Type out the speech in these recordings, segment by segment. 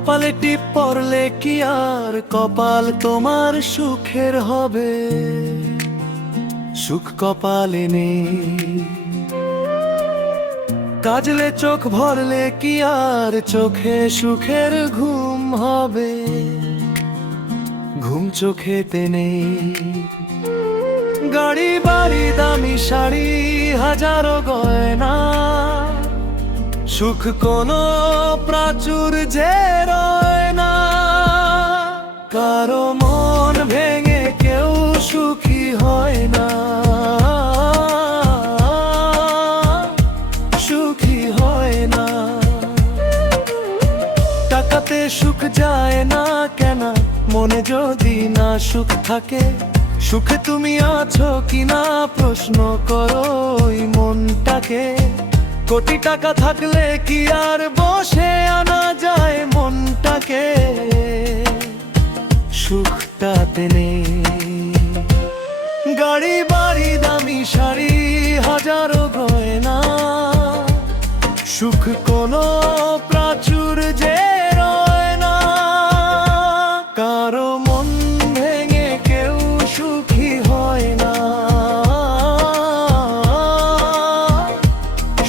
কপালে টিপ পড়লে কি আর কপাল তোমার সুখের হবে? সুখ কপালে নেই। কাজলে চোখ ভরলে কি আর চোখে সুখের ঘুম হবে? ঘুম চোখেতে নেই। গাড়ি বাড়ি দামি শাড়ি হাজারো গয়না, সুখ কোনো প্রাচুর্যে রয় না। কারো মন ভেঙে কেউ সুখী হয় না, সুখী হয় না। টাকাতে সুখ যায় না কেন, মনে যদি না সুখ থাকে? সুখে তুমি আছো কিনা প্রশ্ন করো ওই মনটাকে। কোটি টাকা থাকলে কি আর বসে আনা যায় মনটাকে? সুখটাতে নেই। গাড়ি বাড়ি দামি শাড়ি হাজারো গয়না, সুখ কোনো প্রাচুর্যে রয় না। কারো মন ভেঙে কেউ সুখী হয় না,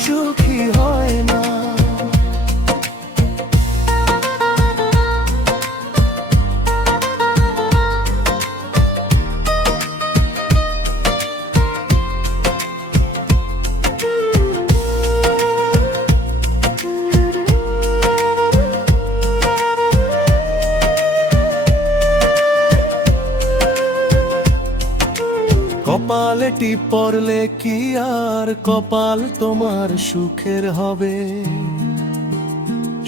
সুখী হয় না। কপালে টিপ পড়লে কি আর কপাল তোমার সুখের হবে?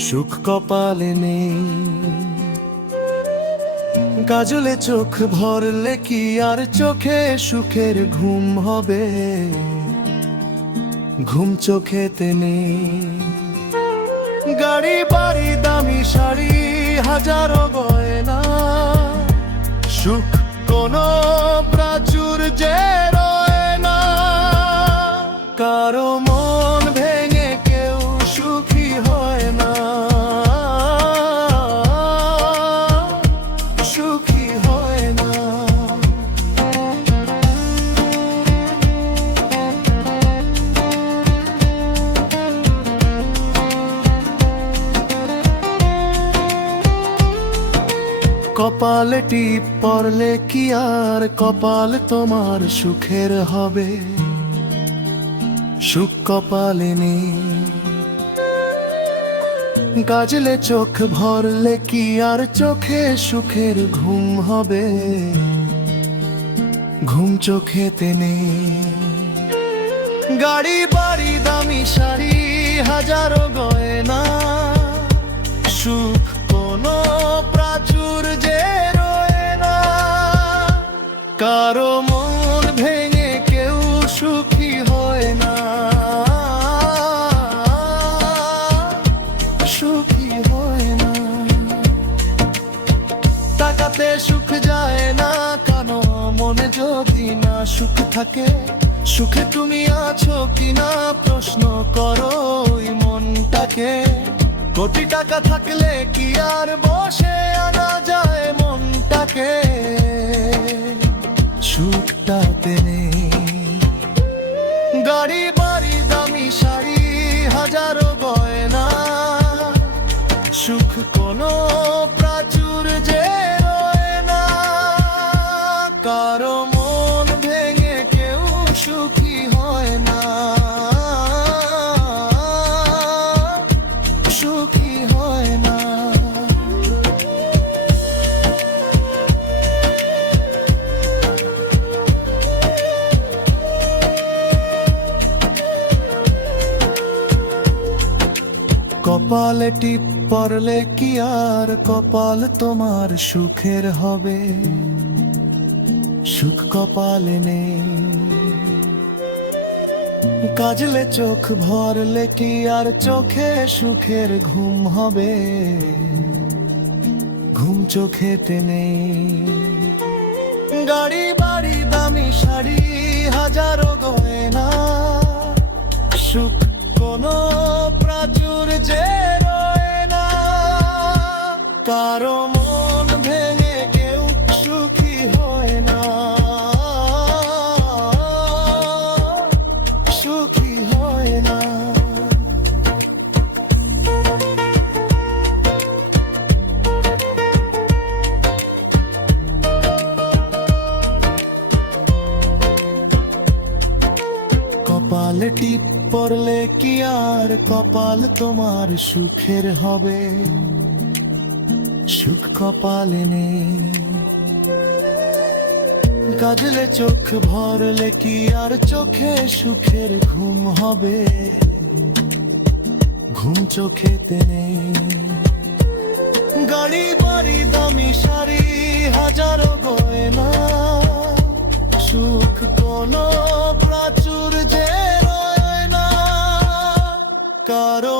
সুখ কপালে নেই। কাজলে চোখ ভরলে কি আর চোখে সুখের ঘুম হবে? ঘুম চোখেতে নেই। গাড়ি বাড়ি দামি শাড়ি হাজারো গয়না, সুখ কোনো প্রাচুর্যে রয় না। কারো মন ভেঙে কেউ সুখী হয় না, সুখী হয় না। কপালে টিপ পড়লে কি আর কপাল তোমার সুখের হবে? সুখ কপালে নেই। কাজলে চোখ ভরলে কি আর চোখে সুখের ঘুম হবে? ঘুম চোখেতে নেই। গাড়ি বাড়ি দামি শাড়ি হাজারো গয়না, সুখ কোনো প্রাচুর্যে রয় না। কারো মন ভেঙে কেউ সুখী হয় না, সুখী হয় না। টাকাতে সুখ যায় না কেন, মনে যদি না সুখ থাকে? সুখে তুমি আছো কিনা প্রশ্ন করো ওই মনটাকে। কোটি টাকা থাকলে কি আর বসে আনা যায় মনটাকে? সুখটাতে নেই। গাড়ি বাড়ি দামি শাড়ি হাজারো গয়না, সুখ কোনো প্রাচুর্যে রয় না। কারো মন ভেঙে কেউ সুখী হয় না, সুখী হয় না। কপালে টিপ পড়লে কি আর কপাল তোমার সুখের হবে? সুখ কপালে নেই। কাজলে চোখ ভরলে কি আর চোখে সুখের ঘুম হবে? ঘুম চোখেতে নেই। গাড়ি বাড়ি দামি শাড়ি হাজারো গয়না, সুখ কোনো প্রাচুর্যে রয় না। কারো মন ভেঙে কেউ সুখী হয় না, সুখী হয় না। কপালে টিপ পড়লে কি আর কপাল তোমার সুখের হবে? সুখ কপালে নেই। কাজলে চোখ ভরলে কি আর চোখে সুখের ঘুম হবে? ঘুম চোখেতে নেই। গাড়ি বাড়ি দামি শাড়ি হাজারো গয়না, সুখ কোনো প্রাচুর্যে রয় না। কারো